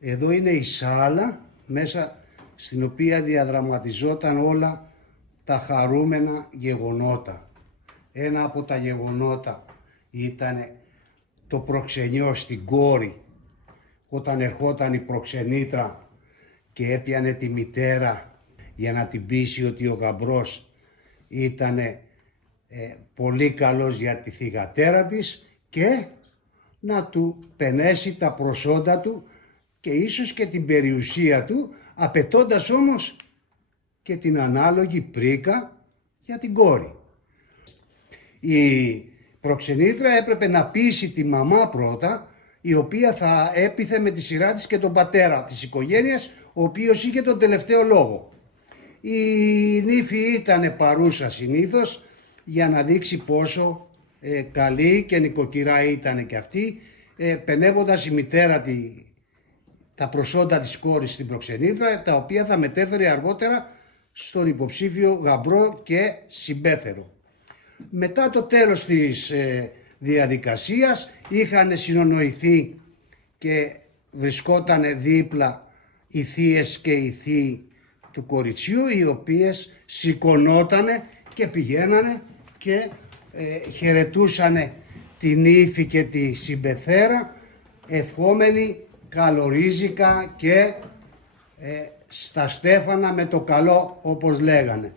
Εδώ είναι η σάλα μέσα στην οποία διαδραματιζόταν όλα τα χαρούμενα γεγονότα. Ένα από τα γεγονότα ήταν το προξενιό στην κόρη, όταν ερχόταν η προξενήτρα και έπιανε τη μητέρα για να την πείσει ότι ο γαμπρός ήταν πολύ καλός για τη θυγατέρα της και να του πενέσει τα προσόντα του και ίσως και την περιουσία του, απαιτώντας όμως και την ανάλογη πρίκα για την κόρη. Η προξενήτρα έπρεπε να πείσει τη μαμά πρώτα, η οποία θα έπιθε με τη σειρά της και τον πατέρα της οικογένειας, ο οποίος είχε τον τελευταίο λόγο. Η νύφη ήταν παρούσα συνήθως για να δείξει πόσο καλή και νοικοκυρά ήταν και αυτή, πενεύοντας η μητέρα τα προσόντα της κόρης στην προξενήτρα, τα οποία θα μετέφερε αργότερα στον υποψήφιο γαμπρό και συμπέθερο. Μετά το τέλος της διαδικασίας είχαν συνονοηθεί και βρισκόταν δίπλα οι θείες και οι θείοι του κοριτσιού, οι οποίες σηκωνότανε και πηγαίνανε και χαιρετούσανε την ύφη και τη συμπεθέρα, ευχόμενοι καλορίζικα και στα στέφανα με το καλό, όπως λέγανε.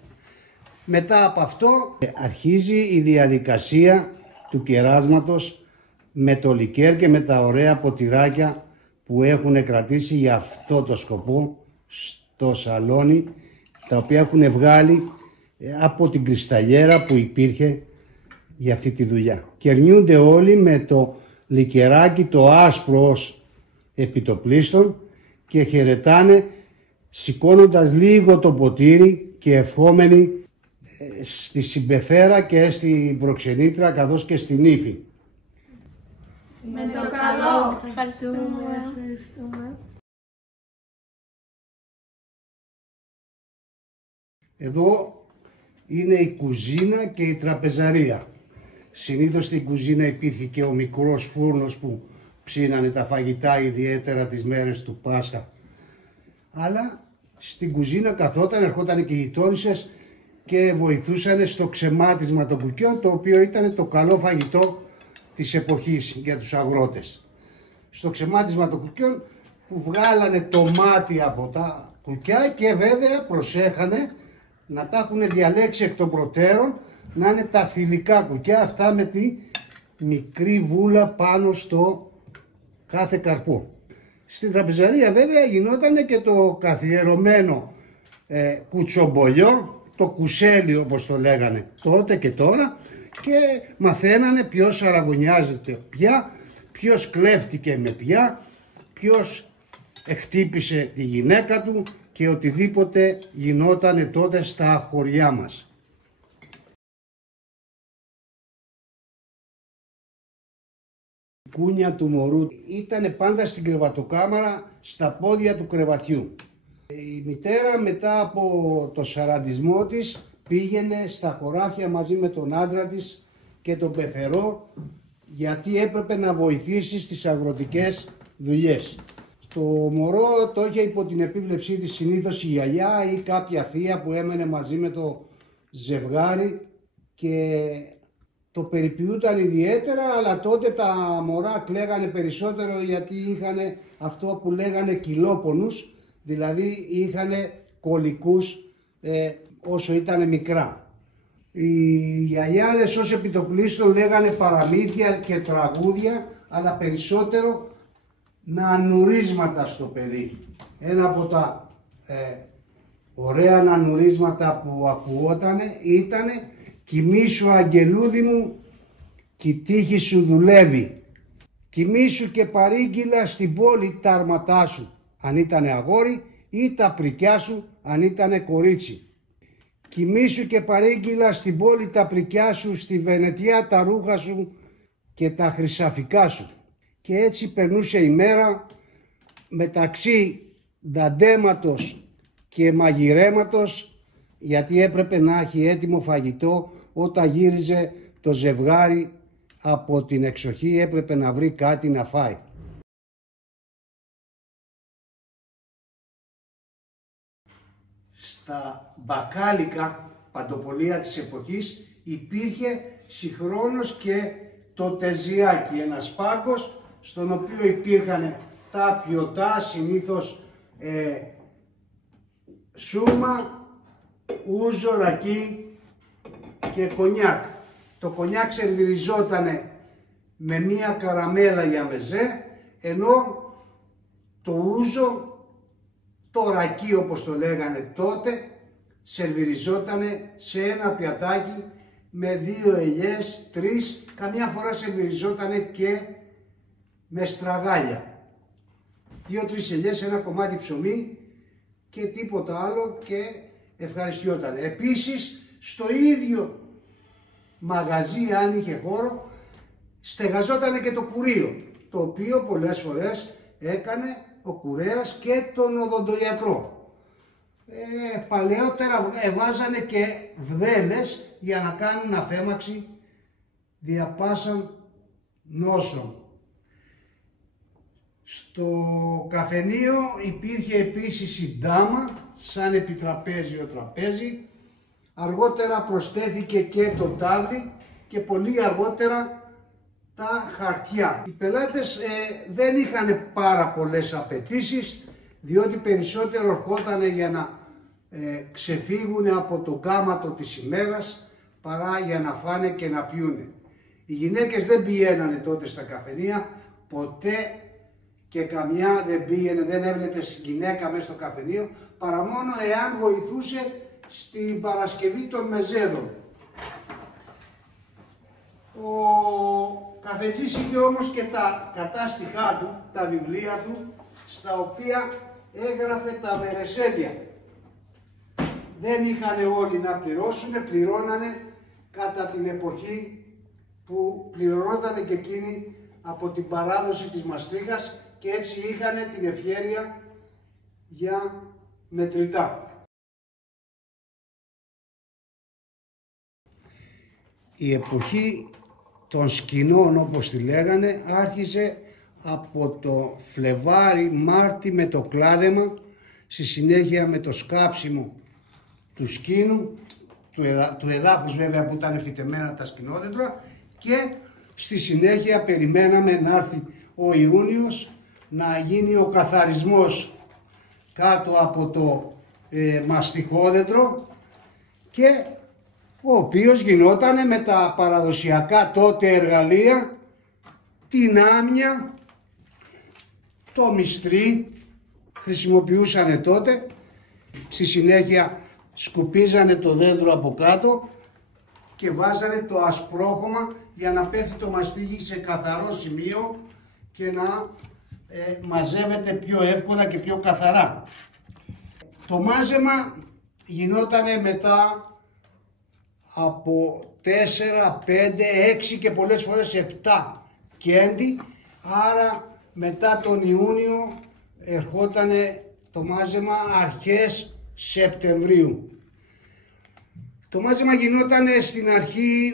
Μετά από αυτό αρχίζει η διαδικασία του κεράσματος με το λικέρ και με τα ωραία ποτηράκια που έχουν κρατήσει για αυτό το σκοπό στο σαλόνι, τα οποία έχουν βγάλει από την κρυσταλλιέρα που υπήρχε για αυτή τη δουλειά. Κερνιούνται όλοι με το λικεράκι το άσπρο ως επιτοπλίστων και χαιρετάνε σηκώνοντας λίγο το ποτήρι και ευχόμενοι στη συμπεθέρα και στην προξενήτρα καθώς και στην ύφη. Με το καλό. Ευχαριστούμε. Εδώ είναι η κουζίνα και η τραπεζαρία. Συνήθως στην κουζίνα υπήρχε και ο μικρός φούρνος που ψήνανε τα φαγητά, ιδιαίτερα τις μέρες του Πάσχα. Αλλά στην κουζίνα καθόταν, ερχόταν και οι γειτόνισσες και βοηθούσαν στο ξεμάτισμα των κουκιών, το οποίο ήταν το καλό φαγητό της εποχής για τους αγρότες. Στο ξεμάτισμα των κουκιών που βγάλανε το μάτι από τα κουκιά και βέβαια προσέχανε να τα έχουν διαλέξει εκ των προτέρων, να είναι τα θηλυκά κουκιά, αυτά με τη μικρή βούλα πάνω στο κάθε καρπό. Στην τραπεζαρία βέβαια γινόταν και το καθιερωμένο κουτσομπολιό, το κουσέλι όπως το λέγανε τότε και τώρα, και μαθαίνανε ποιος αραγωνιάζεται πια, ποιος κλέφτηκε με πια, ποιος χτύπησε τη γυναίκα του και οτιδήποτε γινότανε τότε στα χωριά μας. Η κούνια του μωρού ήταν πάντα στην κρεβατοκάμαρα, στα πόδια του κρεβατιού. Η μητέρα μετά από το σαραντισμό της πήγαινε στα χωράφια μαζί με τον άντρα της και τον πεθερό, γιατί έπρεπε να βοηθήσει στις αγροτικές δουλειές. Το μωρό το είχε υπό την επίβλεψή της συνήθως η γιαγιά ή κάποια θεία που έμενε μαζί με το ζευγάρι και το περιποιούταν ιδιαίτερα, αλλά τότε τα μωρά κλαίγανε περισσότερο γιατί είχαν αυτό που λέγανε κυλόπονους, δηλαδή είχαν κολικούς όσο ήταν μικρά. Οι γιαγιάδες ως επιτοπλίστων λέγανε παραμύθια και τραγούδια, αλλά περισσότερο νανουρίσματα στο παιδί. Ένα από τα ωραία νανουρίσματα που ακουγότανε ήτανε «Κοιμήσου αγγελούδι μου, κι η τύχη σου δουλεύει. Κοιμήσου και παρήγγυλα στην πόλη τα αρματά σου, αν ήτανε αγόρι, ή τα πρικιά σου, αν ήτανε κορίτσι. Κοιμήσου και παρήγγυλα στην πόλη τα πρικιά σου, στη Βενετιά τα ρούχα σου και τα χρυσαφικά σου». Και έτσι περνούσε η μέρα μεταξύ νταντέματος και μαγειρέματος, γιατί έπρεπε να έχει έτοιμο φαγητό όταν γύριζε το ζευγάρι από την εξοχή, έπρεπε να βρει κάτι να φάει. στα μπακάλικα παντοπολία της εποχής υπήρχε συγχρόνως και το τεζιάκι, ένας πάγκος στον οποίο υπήρχαν τα πιωτά, συνήθως σούμα, ούζο, ρακί και κονιάκ. Το κονιάκ σερβιριζόταν με μία καραμέλα για μεζέ, ενώ το ούζο, το ρακί όπως το λέγανε τότε, σερβιριζόταν σε ένα πιατάκι με 2 ελιές, 3, καμιά φορά σερβιριζόταν και με στραγάλια. 2-3 ελιές, ένα κομμάτι ψωμί και τίποτα άλλο και ευχαριστιόταν. Επίσης στο ίδιο μαγαζί, αν είχε χώρο, στεγαζόταν και το κουρείο, το οποίο πολλές φορές έκανε ο κουρέας και τον οδοντογιατρό. Παλαιότερα βάζανε και βδέλες για να κάνουν αφέμαξη διαπάσαν νόσων. Στο καφενείο υπήρχε επίσης η ντάμα σαν επιτραπέζιο τραπέζι. Αργότερα προσθέθηκε και το τάβλι και πολύ αργότερα τα χαρτιά. Οι πελάτες δεν είχαν πάρα πολλές απαιτήσεις, διότι περισσότερο ερχόταν για να ξεφύγουν από το κάματο της ημέρας παρά για να φάνε και να πιούνε. Οι γυναίκες δεν πηγαίνανε τότε στα καφενεία, ποτέ και καμιά δεν πήγαινε, δεν έβλεπες γυναίκα μέσα στο καφενείο, παρά μόνο εάν βοηθούσε στην Παρασκευή των Μεζέδων. Ο καφετζής είχε όμως και τα κατάστιχά του, τα βιβλία του, στα οποία έγραφε τα μερεσέδια. Δεν είχαν όλοι να πληρώσουν, πληρώνανε κατά την εποχή που πληρωνόταν και εκείνη από την παράδοση της μαστίγας και έτσι είχαν την ευχέρεια για μετρητά. Η εποχή των σκηνών, όπως τη λέγανε, άρχισε από το Φλεβάρι, Μάρτι με το κλάδεμα, στη συνέχεια με το σκάψιμο του σκήνου, του εδάφους βέβαια που ήταν φυτεμένα τα σκηνόδεντρα, και στη συνέχεια περιμέναμε να έρθει ο Ιούνιος να γίνει ο καθαρισμός κάτω από το μαστιχόδεντρο, και ο οποίος γινόταν με τα παραδοσιακά τότε εργαλεία, την άμμια, το μυστρί χρησιμοποιούσαν τότε. Στη συνέχεια σκουπίζανε το δέντρο από κάτω και βάζανε το ασπρόχωμα για να πέφτει το μαστίγι σε καθαρό σημείο και να μαζεύεται πιο εύκολα και πιο καθαρά. Το μάζεμα γινόταν μετά από 4, 5, 6 και πολλές φορές 7 κέντι, άρα μετά τον Ιούνιο ερχόταν το μάζεμα αρχές Σεπτεμβρίου. Το μάζεμα γινόταν στην αρχή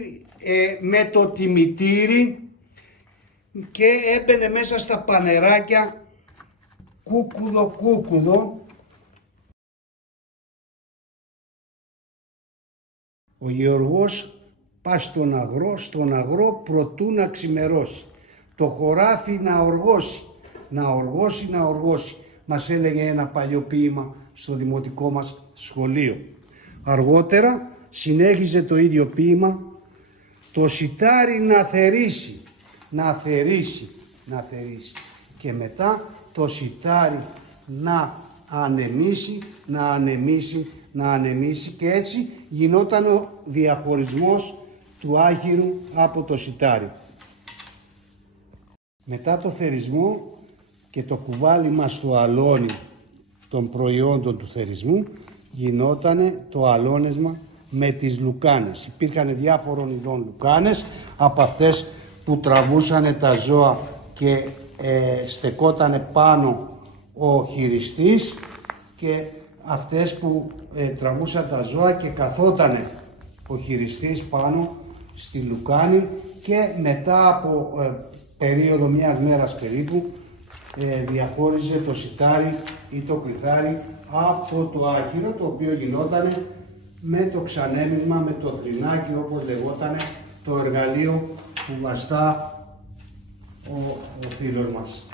με το τιμητήρι και έμπαινε μέσα στα πανεράκια κούκουδο. Ο γεωργός πάει στον αγρό προτού να ξημερώσει. Το χωράφι να οργώσει, μας έλεγε ένα παλιό ποίημα στο δημοτικό μας σχολείο. Αργότερα συνέχιζε το ίδιο ποίημα, το σιτάρι να θερήσει και μετά το σιτάρι να ανεμίσει και έτσι γινόταν ο διαχωρισμός του άχυρου από το σιτάρι. Μετά το θερισμό και το κουβάλιμα στο αλόνι των προϊόντων του θερισμού γινότανε το αλώνεσμα με τις λουκάνες. Υπήρχαν διάφορων ειδών λουκάνες, από αυτές που τραβούσανε τα ζώα και στεκότανε πάνω ο χειριστής, και αυτές που τραβούσαν τα ζώα και καθότανε ο χειριστής πάνω στη λουκάνη, και μετά από περίοδο μιας μέρας περίπου διαχώριζε το σιτάρι ή το κρυθάρι από το άχυρο, το οποίο γινόταν με το ξανέμισμα, με το θρηνάκι, όπως λεγόταν το εργαλείο που βαστά ο φίλος μας.